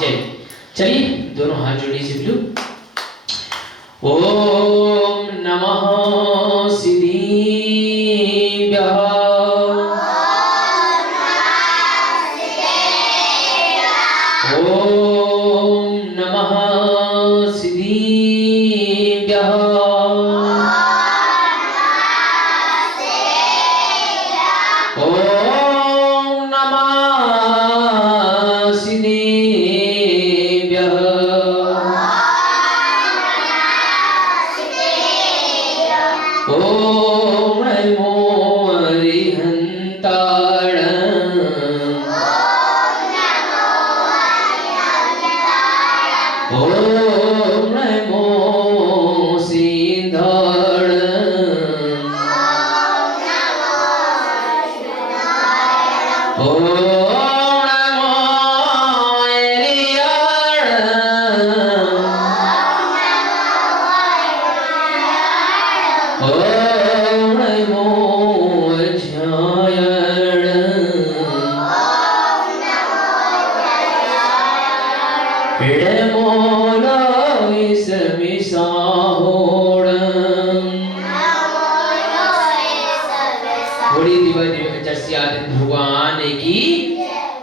जय। चलिए दोनों हाथ जोड़िए शिवलू। ओम नमः सिद्धिभ्यः। ओम नमः सिद्धिभ्यः। ओम नमः सिद्धिभ्यः। ओम नमो अरिहन्ताय। ओम नमो सिद्धाय। ओम नमो अरिहन्ताय। ओम नमो अज्ञायाय। इडमो बड़ी दिव्य दिव्य जैसी आदित्य भगवान की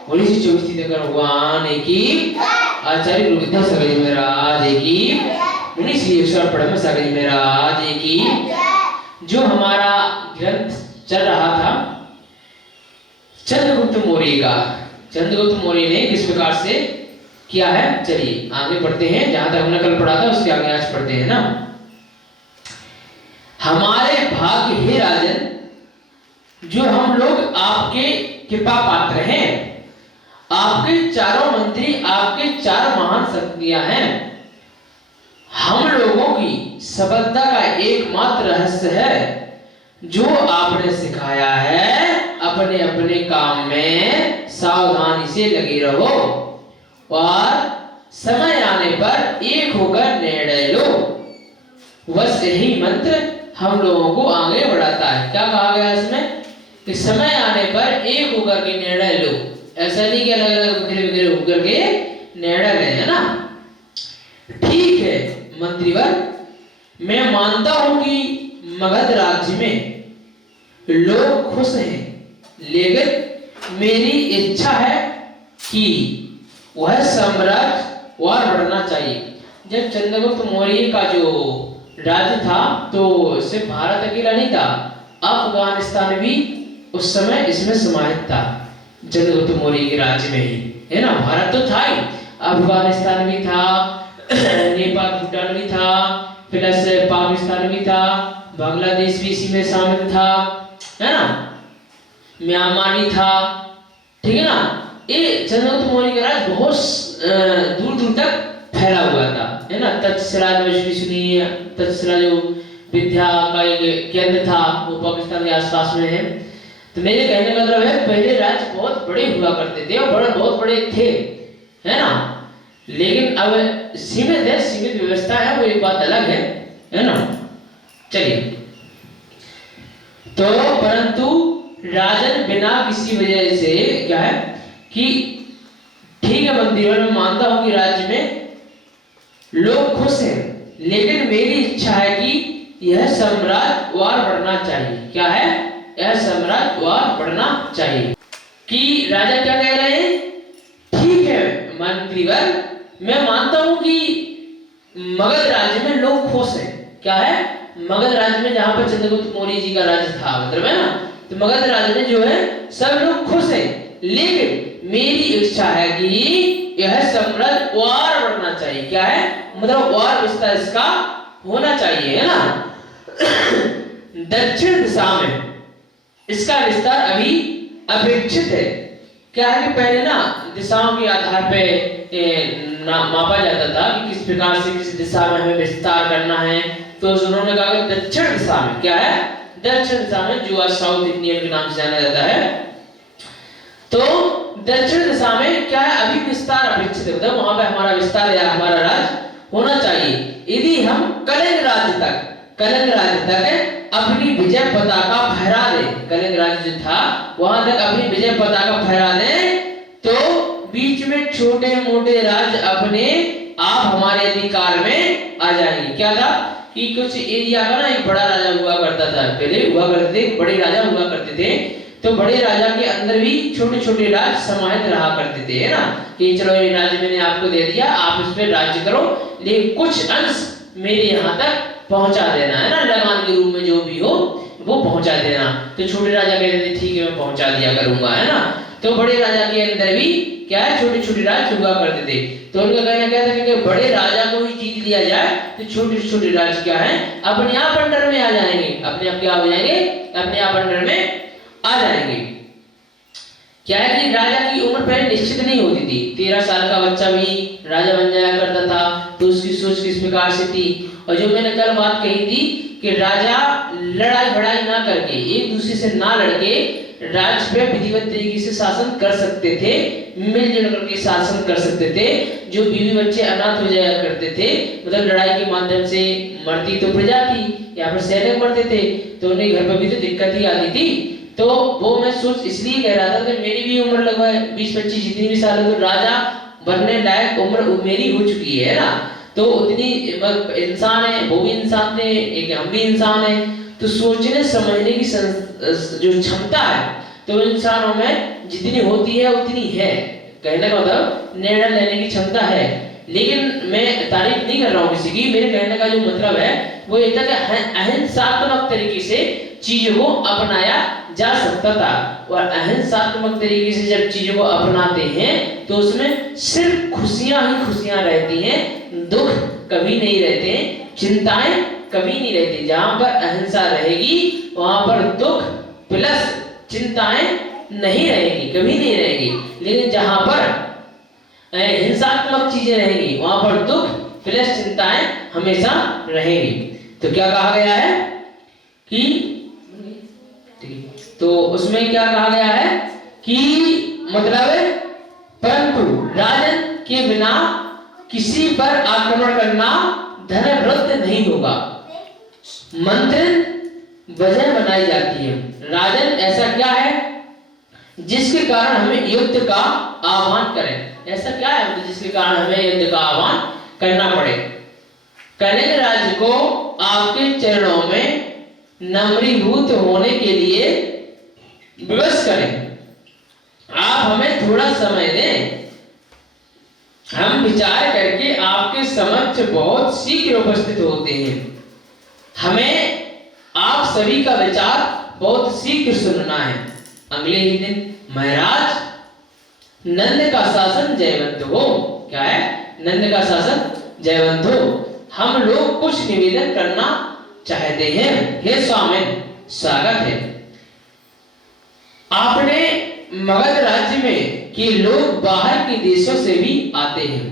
बड़ी सी 24 तीर्थंकर भगवान की आचार्य गुरु विद्या सागर जी महाराज की मुनि श्री ईश्वर परम सागर जी महाराज की जो हमारा ग्रंथ चल रहा था चंद्रगुप्त मौर्य का। चंद्रगुप्त मौर्य ने किस प्रकार से किया है, चलिए आगे बढ़ते हैं। जहां तक हमने कल पढ़ा था उसके आगे आज पढ़ते हैं ना। हमारे भाग्य हे राजन जो हम लोग आपके कृपा पात्र हैं। आपके चारों मंत्री, आपके चार महान शक्तियां हैं। हम लोगों की सफलता का एकमात्र रहस्य है जो आपने सिखाया है। अपने अपने काम में सावधानी से लगे रहो और समय आने पर एक होकर निर्णय लो। बस यही मंत्र हम लोगों को आगे बढ़ाता है। क्या कहा गया इसमें कि समय आने पर एक होकर के निर्णय लो। ऐसा नहीं कि अलग अलग बिखरे होकर के निर्णय लें, है ना। ठीक है मंत्रीवर, मैं मानता हूं कि मगध राज्य में लोग खुश हैं, लेकिन मेरी इच्छा है कि वह साम्राज्य और बढ़ना चाहिए। जब चंद्रगुप्त मौर्य का जो राज्य था तो सिर्फ भारत अकेला नहीं था, अफगानिस्तान भी उस समय इसमें समाहित था। चंद्रगुप्त मौर्य के राज्य में ही, है ना। भारत तो था ही, अफगानिस्तान भी था, नेपाल भूटान भी था, प्लस पाकिस्तान भी था, बांग्लादेश भी इसी में शामिल था, है ना, म्यांमार भी था, ठीक है ना। ये चंद्रगुप्त मौर्य का राज्य बहुत दूर दूर तक फैला हुआ था, है ना। तक्षशिला सुनिए, तक्षशिला जो विद्या का एक केंद्र था वो पाकिस्तान के आसपास में है। तो मेरे कहने का मतलब है पहले राज्य बहुत बड़े हुआ करते थे और बहुत बड़े थे, है ना। लेकिन अब सीमित है, सीमित व्यवस्था है, वो एक बात अलग है ना। चलिए तो परंतु राजन बिना किसी वजह से क्या है कि ठीक है मंदिरों में मानता हूं कि राज्य में लोग खुश हैं, लेकिन मेरी इच्छा है कि यह साम्राज्य और बढ़ना चाहिए। क्या है, यह साम्राज्य और बढ़ना चाहिए। कि राजा क्या कह रहे हैं, ठीक है मंत्रीवर, मैं मानता हूं कि मगध राज्य में लोग खुश हैं। क्या है, मगध राज्य में जहां पर चंद्रगुप्त मौर्य जी का राज्य था, मतलब है ना, तो मगध राज्य में जो है सब लोग खुश हैं, लेकिन मेरी इच्छा है कि यह साम्राज्य और बढ़ना चाहिए। क्या है, मतलब और विस्तार इसका होना चाहिए, है ना। दक्षिण दिशा में इसका विस्तार अभी अपेक्षित है। क्या है कि पहले ना दिशाओं के आधार पे मापा जाता था कि किस प्रकार से किस दिशा में हमें विस्तार करना है। तो उन्होंने कहा कि दक्षिण दिशा में, क्या है, दक्षिण दिशा में जो आज साउथ इंडियन के नाम से जाना जाता है, तो दक्षिण दिशा में क्या है अभी विस्तार अपेक्षित है, मतलब वहां पे हमारा विस्तार या हमारा राज्य होना चाहिए। यदि हम कलिंग राज्य तक अपनी विजय पताका फहरा दे, कलिंग राज्य जो था वहां तक अपनी विजय पताका फहरा दे, तो बीच में छोटे मोटे राज्य अपने आप हमारे अधिकार में आ जाएंगे। क्या था कि कुछ एरिया का ना एक बड़ा राजा हुआ करता था, पहले हुआ करते थे, बड़े राजा हुआ करते थे, तो बड़े राजा के अंदर भी छोटे छोटे राज्य समाहित रहा करते थे, है ना, कि चलो ये राज्य मैंने आपको दे दिया, आप इस पे राज्य करो, लेकिन कुछ अंश मेरे यहाँ तक पहुंचा देना, है ना, लगान के रूप में जो भी हो वो पहुंचा देना। तो छोटे राजा कहते थे ठीक है मैं पहुंचा दिया करूंगा, है ना। तो बड़े राजा के अंदर भी क्या है, छोटे छोटे राज्य हुआ करते थे। तो उनका कहना क्या था कि बड़े राजा को ही जीत लिया जाए तो छोटे छोटे राज्य क्या है अपने आप अंडर में आ जाएंगे, अपने आप क्या हो जाएंगे, अपने आप अंडर में आ जाएंगे। क्या है कि राजा की उम्र पहले निश्चित नहीं होती थी, 13 साल का बच्चा भी राजा बन जाया करता था। तो उसकी सोच किस प्रकार से थी, और जो मैंने कल बात कही थी कि राजा लड़ाई भड़ाई ना करके, एक दूसरे से ना लड़के राज्य पे विधिवत तरीके से शासन कर सकते थे, मिलजुल करके शासन कर सकते थे। जो बीवी बच्चे अनाथ हो जाया करते थे, मतलब लड़ाई के माध्यम से मरती तो प्रजा थी या फिर सैनिक मरते थे, तो उन्हें घर पर भी तो दिक्कत ही आती थी। तो वो मैं सोच इसलिए कह रहा था कि मेरी भी उम्र लगभग 20-25 जितनी भी साल है, तो राजा बनने लायक उम्र मेरी हो चुकी है ना। तो उतनी इंसान है, वो भी इंसान थे, एक हम भी इंसान है, तो सोचने समझने की जो क्षमता है तो इंसानों में जितनी होती है उतनी है, कहने का मतलब निर्णय लेने की क्षमता है। लेकिन मैं तारीफ नहीं कर रहा हूँ किसी की, मेरे कहने का जो मतलब है वो ये था कि अहिंसात्मक तरीके से चीजों को अपनाया जा सकता था। और अहिंसात्मक तरीके से जब चीजों को अपनाते हैं तो उसमें सिर्फ खुशियां ही खुशियां रहती हैं, दुख कभी नहीं रहते, चिंताएं कभी नहीं रहती। जहां पर अहिंसा रहेगी वहां पर दुख प्लस चिंताएं नहीं रहेगी, कभी नहीं रहेगी। लेकिन जहां पर हिंसात्मक चीजें रहेंगी वहां पर दुख प्लस चिंताएं हमेशा रहेंगी। तो क्या कहा गया है कि तो उसमें क्या कहा गया है कि मतलब परंतु राजन के बिना किसी पर आक्रमण करना धर्मवृत्त नहीं होगा, मंत्र वजह बनाई जाती है। राजन ऐसा क्या है जिसके कारण हमें युद्ध का आह्वान करें, ऐसा क्या है जिसके कारण हमें युद्ध का आह्वान करना पड़े। कलिंग राज्य को आपके चरणों में नम्रीभूत होने के लिए विवश करें, आप हमें थोड़ा समय दें, हम विचार करके आपके समक्ष बहुत शीघ्र उपस्थित होते हैं। हमें आप सभी का विचार बहुत शीघ्र सुनना है। अगले ही दिन महाराज नंद का शासन जयवंत हो। क्या है, नंद का शासन जयवंत हो। हम लोग कुछ निवेदन करना चाहते हैं। हे स्वामी स्वागत है। आपने मगध राज्य में कि लोग बाहर के देशों से भी आते हैं।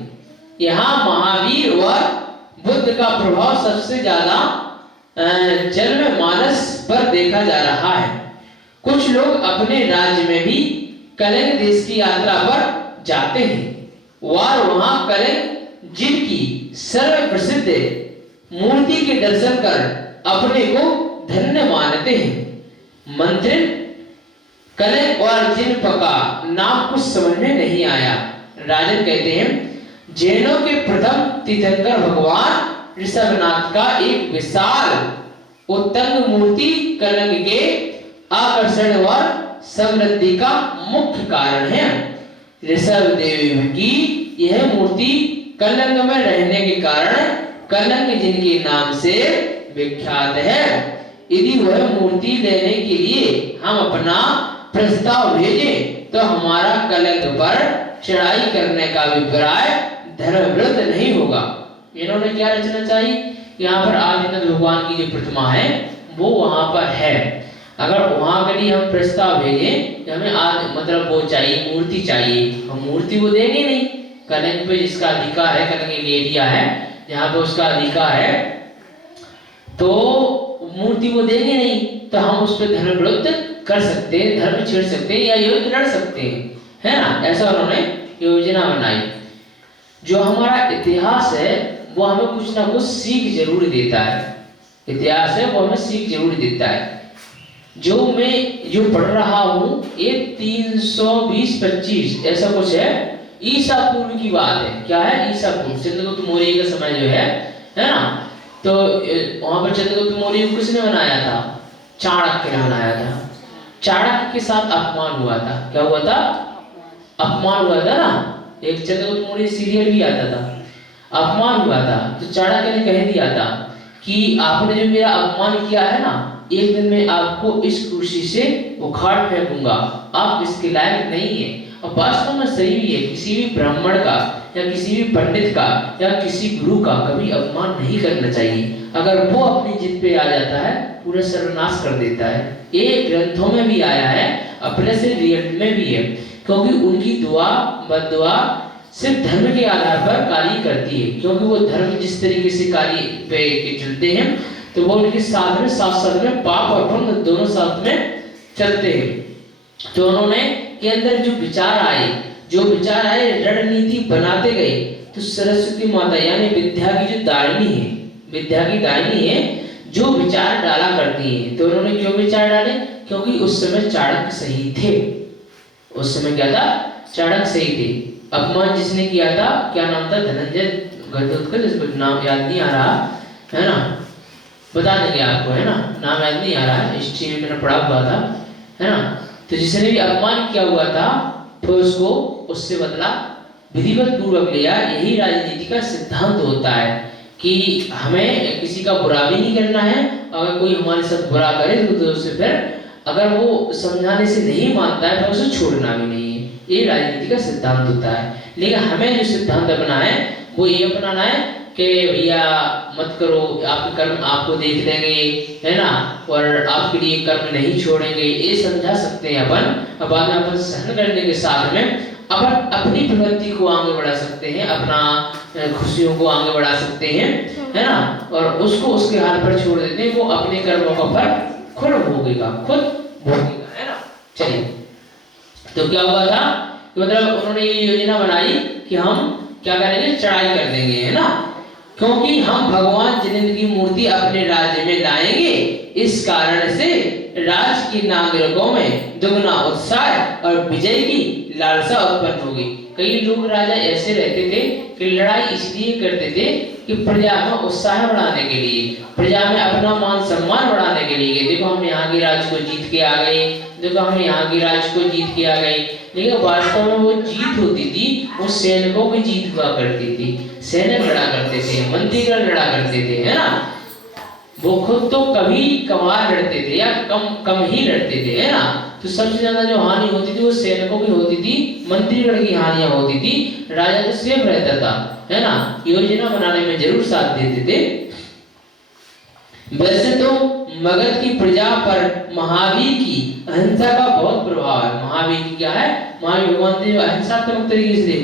यहाँ महावीर और बुद्ध का प्रभाव सबसे ज्यादा जन्म मानस पर देखा जा रहा है। कुछ लोग अपने राज्य में भी कलिंग देश की यात्रा पर जाते हैं और वहां कलिंग जिनकी सर्व प्रसिद्ध मूर्ति के दर्शन कर अपने को धन्य मानते हैं। मंत्री कलिंग और जिनपा का नाम कुछ समझ में नहीं आया। राजन कहते हैं जैनों के प्रथम तीर्थंकर भगवान ऋषभनाथ का एक विशाल उत्तंग मूर्ति कलिंग के आकर्षण और समृद्धि का मुख्य कारण है। ऋषभ देव की यह मूर्ति कलिंग में रहने के कारण कलिंग जिनके नाम से विख्यात है। यदि वह मूर्ति लेने के लिए हम अपना प्रस्ताव भेजें तो हमारा कलिंग पर चढ़ाई करने का अभिप्राय धर्मवृत्त नहीं होगा। इन्होंने क्या रचना चाहिए, यहाँ पर आदिनाथ भगवान की जो प्रतिमा है वो वहां पर है। अगर वहां के लिए हम प्रस्ताव भेजें तो हमें मतलब वो चाहिए, मूर्ति चाहिए, हम मूर्ति वो देंगे नहीं। कलिंग पे जिसका अधिकार है, कलिंग एक एरिया है जहाँ पे उसका अधिकार है, तो मूर्ति वो देंगे नहीं, तो हम उस पर धर्मवृत्त कर सकते हैं, धर्म छेड़ सकते हैं या युद्ध लड़ सकते हैं, है ना। ऐसा उन्होंने योजना बनाई। जो हमारा इतिहास है वो हमें कुछ ना कुछ सीख जरूर देता है। इतिहास है वो हमें सीख जरूर देता है। जो मैं जो पढ़ रहा हूँ ये 320-25 ऐसा कुछ है, ईसा पूर्व की बात है। क्या है? ईसा पूर्व। चंद्रगुप्त मौर्य का समय जो है ना, तो वहां पर चंद्रगुप्त मौर्य को किसने बनाया था? चाणक्य ने बनाया था। चाणक्य के साथ अपमान हुआ था। क्या हुआ था? अपमान हुआ था ना। एक चंद्रगुप्त मौर्य सीरियल भी आता था, अपमान हुआ था। तो चाणक्य ने कह दिया था कि आपने जो मेरा अपमान किया है ना, एक दिन मैं आपको इस कुर्सी से उखाड़ फेंकूंगा, आप इसके लायक नहीं है। और वास्तव में सही भी है। किसी भी ब्राह्मण का या किसी भी पंडित का या किसी गुरु का कभी अपमान नहीं करना चाहिए। अगर वो अपनी जिद पे आ जाता है, पूरा सर्वनाश कर देता है। ये ग्रंथों में भी आया है, अपने से रियल में भी है। क्योंकि उनकी दुआ बद्दुआ सिर्फ धर्म के आधार पर कार्य करती है। क्योंकि वो धर्म जिस तरीके से कार्य पे चलते हैं, तो वो उनके साथ में पाप और पुण्य दोनों साथ में चलते हैं। तो उन्होंने के अंदर जो विचार आए रणनीति बनाते गए। तो सरस्वती माता यानी विद्या की जो दायिनी है, जो विचार डाला करती है। तो उन्होंने क्यों विचार डाले? क्योंकि उस समय चाणक्य सही थे। उस समय क्या था? चाणक्य सही थे। अपमान जिसने किया था, क्या नाम था? धनंजय घटोत्कच, जिसको नाम याद नहीं आ रहा है ना, बता देंगे आपको, है ना, नाम याद नहीं आ रहा है, हिस्ट्री में मैंने पढ़ा हुआ था, है ना। तो जिसने भी अपमान किया हुआ था, फिर उसको उससे बदला विधिवत पूर्वक लिया। यही राजनीति का सिद्धांत होता है कि हमें किसी का बुरा भी नहीं करना है। अगर कोई हमारे साथ बुरा करे तो उसे फिर अगर वो समझाने से नहीं मानता है तो उसे छोड़ना भी नहीं है। ये राजनीति का सिद्धांत होता है। लेकिन हमें जो सिद्धांत अपना है वो ये अपनाना है कि भैया मत करो, आपके कर्म आपको देख लेंगे, है ना, और आपके लिए कर्म नहीं छोड़ेंगे, ये समझा सकते हैं अपन। अब बाद में अपन सहन करने के साथ में अपन अपनी प्रगति को आगे बढ़ा सकते हैं, अपना खुशियों को आगे बढ़ा सकते हैं, है ना, और उसको उसके हाल पर छोड़ देते हैं। वो अपने कर्मों का फल खुद भोगेगा, है ना। चलिए, तो क्या हुआ था? मतलब उन्होंने ये योजना बनाई कि हम क्या करेंगे? चढ़ाई कर देंगे, है ना, क्योंकि हम भगवान जिनेंद्र की मूर्ति अपने राज्य में लाएंगे। इस कारण से राज्य के नागरिकों में दुगना उत्साह और विजय की लालसा उत्पन्न होगी। कई लोग राजा ऐसे रहते थे कि लड़ाई इसलिए करते थे कि प्रजा में उत्साह बढ़ाने के लिए, प्रजा में अपना मान सम्मान बढ़ाने के लिए। देखो हम यहाँ के राज्य को जीत के आ गए, देखो हम यहाँ के राज्य को जीत के आ गए। लेकिन वास्तव में वो जीत होती थी, वो सैनिकों की जीत हुआ करती थी। सैनिक लड़ा करते थे, मंत्रीगण लड़ा करते थे, है ना। वो खुद तो कभी कभार लड़ते थे या कम ही लड़ते थे, है ना। तो सबसे ज्यादा जो हानि होती थी वो सैनिकों की होती थी, मंत्रीगण की हानियां होती थी। राजा तो सेफ रहता था, है ना, योजना बनाने में जरूर साथ देते थे। वैसे तो मगध की प्रजा पर महावीर की अहिंसा का बहुत प्रभाव है। महावीर की क्या है? महावीर भगवान ने जो अहिंसात्मक तरीके से,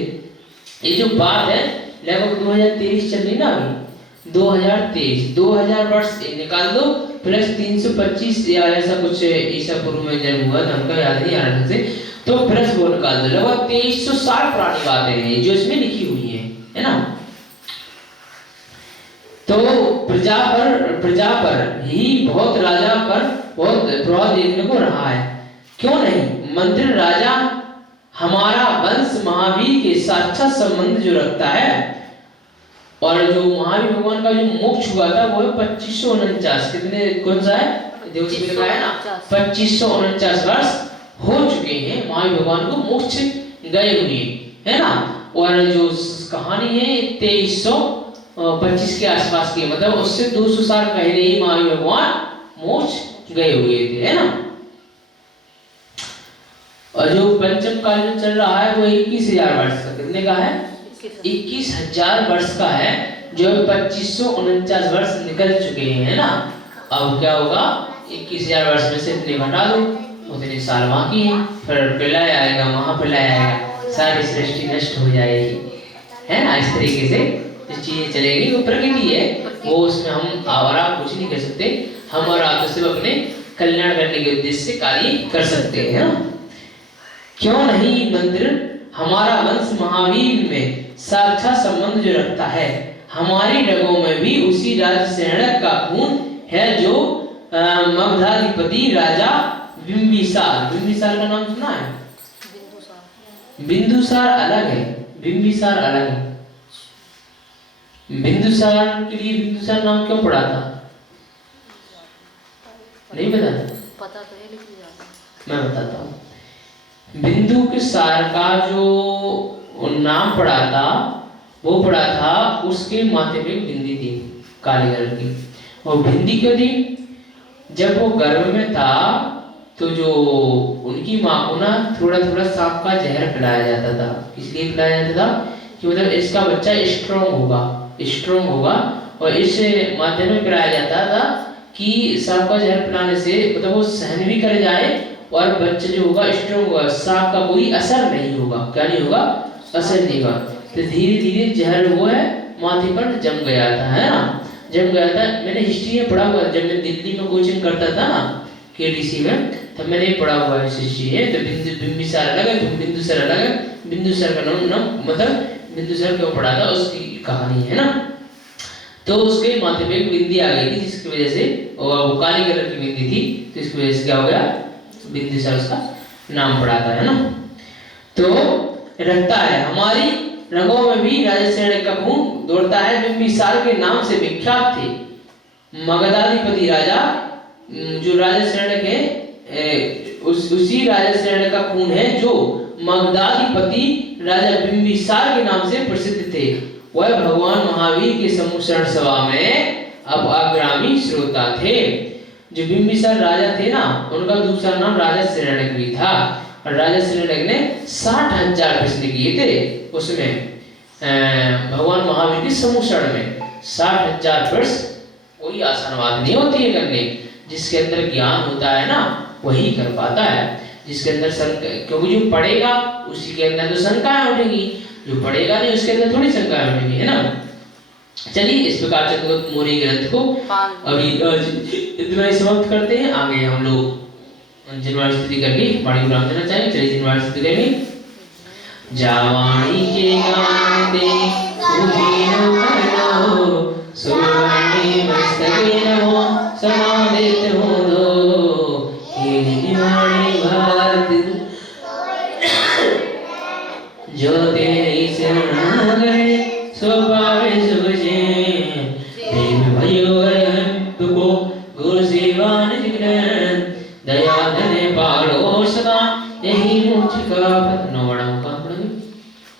ये जो बात है लगभग 2023 चल रही ना, अभी 2023 वर्ष निकाल दो प्लस 325 या ऐसा कुछ ईसा पूर्व में जन्म हुआ था, हमका याद नहीं आ रहा से, तो प्लस वो निकाल दो, लगभग 2360 पुरानी बातें हैं जो इसमें लिखी हुई है ना। तो प्रजा पर ही बहुत, राजा पर बहुत प्रभाव देखने को रहा है। क्यों नहीं? मंत्री राजा हमारा वंश महावीर के साक्षात संबंध जो रखता है, और जो महावीर भगवान का जो मोक्ष हुआ था वो है 2549। कितने, कौन सा है? देवजी में लिखा है ना, 2549 वर्ष हो चुके हैं महावीर भगवान को मोक्ष गए हुए, है ना। और जो कहानी है 2325 के आसपास की, मतलब उससे 200 साल पहले ही महावीर भगवान मोक्ष गए हुए थे, है ना। और जो पंचम काल जो चल रहा है वो 21,000 वर्ष का, कितने का है? 21,000 वर्ष का है, जो 2549 वर्ष निकल चुके हैं ना। अब क्या होगा? 21,000 वर्ष में से इतने घटा दो, उतने साल बाकी हैं, फिर प्रलय आएगा, महाप्रलय आएगा, सारी सृष्टि नष्ट हो जाएगी, है ना। इस तरीके से चीजें चलेगी। वो प्रकृति है, वो उसमें हम और आप कुछ नहीं कर सकते। हम और आप सिर्फ अपने कल्याण करने के उद्देश्य से कार्य कर सकते हैं, ना। क्यों नहीं? मंदिर हमारा वंश महावीर में साक्षात संबंध जो रखता है, हमारी रगों में भी उसी राज सेनक का खून है जो मगधाधिपति राजा बिंबिसार का नाम सुना है? बिंदुसार अलग है, बिंबिसार अलग है। बिंदुसार के लिए बिंदुसार नाम क्यों पड़ा था? नहीं पता तो है लेकिन मैं बताता हूँ। बिंदु के सार का जो नाम पड़ा था वो पड़ा था उसके माथे पे बिंदी थी काले कलर की। और बिंदी क्यों थी? जब वो गर्भ में था तो जो उनकी माँ को ना थोड़ा थोड़ा सांप का जहर पिलाया जाता था। इसलिए पिलाया जाता था कि मतलब इसका बच्चा स्ट्रॉन्ग होगा और इस माध्यम में पिलाया जाता था कि सांप का जहर पिलाने से मतलब वो सहन भी कर जाए और बच्चा जो होगा स्ट्रॉन्ग होगा, सांप का कोई असर नहीं होगा। क्या नहीं होगा? असर नहीं होगा। तो धीरे धीरे जहर वो है माथे पर जम गया था, है ना, जम गया था। मैंने हिस्ट्री में पढ़ा हुआ, जब मैं दिल्ली में कोचिंग करता था ना केडीसी में, तब मैंने पढ़ा हुआ है हिस्ट्री है। तो बिंबिसार अलग है, बिंदुसार अलग है। बिंदुसार का नाम मतलब बिंदुसार क्यों पड़ा था उसकी कहानी है ना। तो उसके माथे पे एक बिंदी आ गई थी जिसकी वजह से, और वो काली कलर की बिंदी थी, तो इसकी वजह से क्या हो गया? बिंदुसार उसका नाम पड़ा था, है ना। तो रखता है हमारी रंगों में भी राजा श्रेणी का खून दौड़ता है। बिंबिसार के नाम से विख्यात थे मगधाधिपति राजा, जो राजा श्रेणी के उसी राजा श्रेणी का खून है जो मगधाधिपति राजा बिंबिसार के नाम से प्रसिद्ध थे। वह भगवान महावीर के सम्मुखरण सभा में अब अग्रामी श्रोता थे। जो बिंबिसार राजा थे ना, उनका दूसरा नाम राजा श्रेणक भी था। और राजा श्रेणक ने 60,000 प्रश्न किए थे उसमें, भगवान महावीर के सम्मुखरण में 60,000 प्रश्न कोई आसान बात नहीं होती है करने। जिसके अंदर ज्ञान होता है ना वही कर पाता है। जिसके अंदर क्योंकि जो पढ़ेगा उसी के अंदर तो शंकाएं उठेंगी, जो पढ़ेगा नहीं उसके अंदर थोड़ी शंकाएं उठेंगी, है ना। चलिए इस प्रकार चंद्रगुप्त मौर्य ग्रंथ को अभी इतना ही समाप्त करते हैं। आगे हम लोग जिनवाणी स्तुति करके वाणी विराम देना चाहेंगे। चलिए जिनवाणी स्तुति करेंगे। जावाणी के गान दे सुधीनो करो, सुवर्णी मस्तके नमो समादित हो दो, हे जिनवाणी